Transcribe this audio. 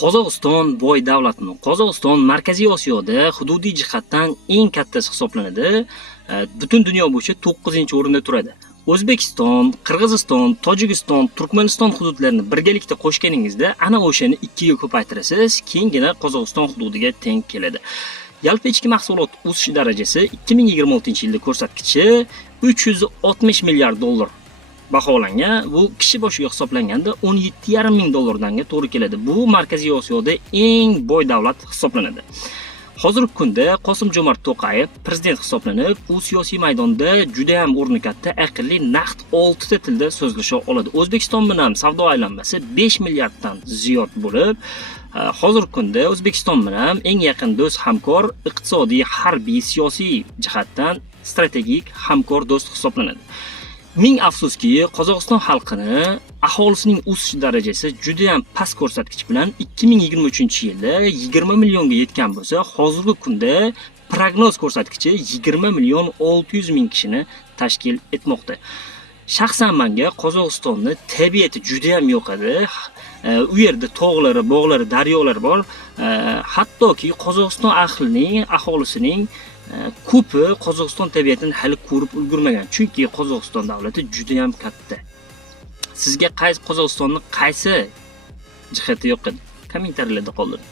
Qozog'iston boy davlatmi? Qozog'iston Markaziy Osiyoda hududiy jihatdan eng kattasi hisoblanadi. Butun dunyo bo'yicha 9-o'rinda turadi. O'zbekiston, Qirg'iziston, Tojikiston, Turkmaniston hududlarini birgalikda qo'shganingizda ana o'shani 2 ga ko'paytirasiz, keyingina Qozog'iston hududiga teng keladi. Yalpi ichki mahsulot o'sish darajasi 2026-yilda ko'rsatkichi 360 milliard dollar baholangan. Bu kishi boshiga hisoblanganda 17,5 ming dollardanga to'g'ri keladi. Bu Markaziy Osiyoda eng boy davlat hisoblanadi. Hozirgi kunda Qosim-Jo'mart To'qayev prezident hisoblanib, u siyosiy maydonda juda ham o'rni katta, aqlli, naqd 6 ta tilda so'zlasha oladi. O'zbekiston bilan savdo aylanmasi 5 milliarddan ziyod bo'lib, hozirgi kunda O'zbekiston bilan eng yaqin do'st hamkor, iqtisodiy, harbiy, siyosiy jihatdan strategik hamkor do'st hisoblanadi. Ming afsuski, Qozog'iston xalqini aholisining o'sish darajasi juda ham past ko'rsatkich bilan 2023-yilda 20 millionga yetgan bo'lsa, hozirgi kunda prognoz ko'rsatkichi 20 million 600 ming kishini tashkil etmoqda. Shaxsan menga Qozog'istonni tabiati juda ham yoqadi. U yerda tog'lari, bog'lari, daryolari bor. Hattoki Qozog'iston aholisining ko'pi Qozog'iston tabiatini hali ko'rib ulgurmagan. Chunki Qozog'iston davlati juda ham katta. Sizga Qozog'istonning qaysi jihati yoqadi? Kommentariyalarda qoldiring.